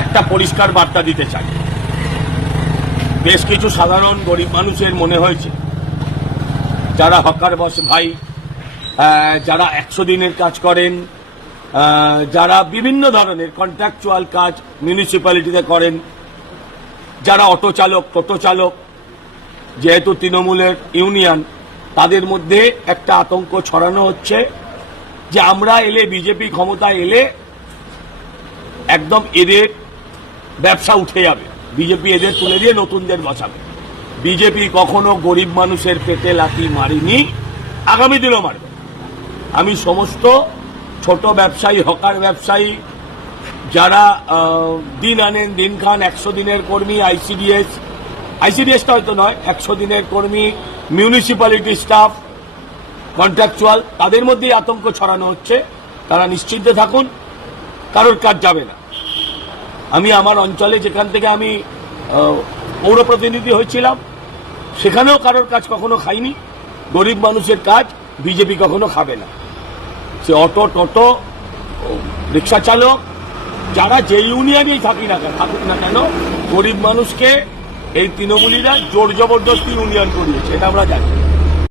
একটা পরিষ্কার বার্তা দিতে চাই। বেশ কিছু সাধারণ গরিব মানুষের মনে হয়েছে যারা হকার বস ভাই, যারা 100 দিনের কাজ করেন, যারা বিভিন্ন ধরনের কন্ট্রাকচুয়াল কাজ মিউনিসিপ্যালিটিতে করেন, যারা অটো চালক, টোটো চালক, যেহেতু তৃণমূলের ইউনিয়ন, তাদের মধ্যে একটা আতঙ্ক ছড়ানো হচ্ছে যে আমরা এলে, বিজেপি ক্ষমতায় এলে একদম এদের ব্যবসা উঠে যাবে, বিজেপি এদের তুলে দিয়ে নতুনদের বসাবে। বিজেপি কখনো গরিব মানুষের পেটে লাথি মারেনি, আগামী দিনও মারবে। আমি সমস্ত ছোট ব্যবসায়ী, হকার ব্যবসায়ী, যারা দিন আনেন দিন খান, 100 দিনের কর্মী, আইসিডিএসটা হয়তো নয়, 100 দিনের কর্মী, মিউনিসিপ্যালিটি স্টাফ, কন্ট্রাকচুয়াল, তাদের মধ্যেই আতঙ্ক ছড়ানো হচ্ছে। তারা নিশ্চিন্তে থাকুন, কারোর কাজ যাবে না। আমি আমার অঞ্চলে, যেখান থেকে আমি পৌর প্রতিনিধি হয়েছিলাম, সেখানেও কারোর কাজ কখনো খাইনি। গরিব মানুষের কাজ বিজেপি কখনো খাবে না। সে অটো, টোটো, রিক্সা চালক, যারা যে ইউনিয়নেই থাকুক না কেন, গরিব মানুষকে এই তৃণমূলীরা জোর জবরদস্তি ইউনিয়ন করিয়েছে, এটা আমরা জানি।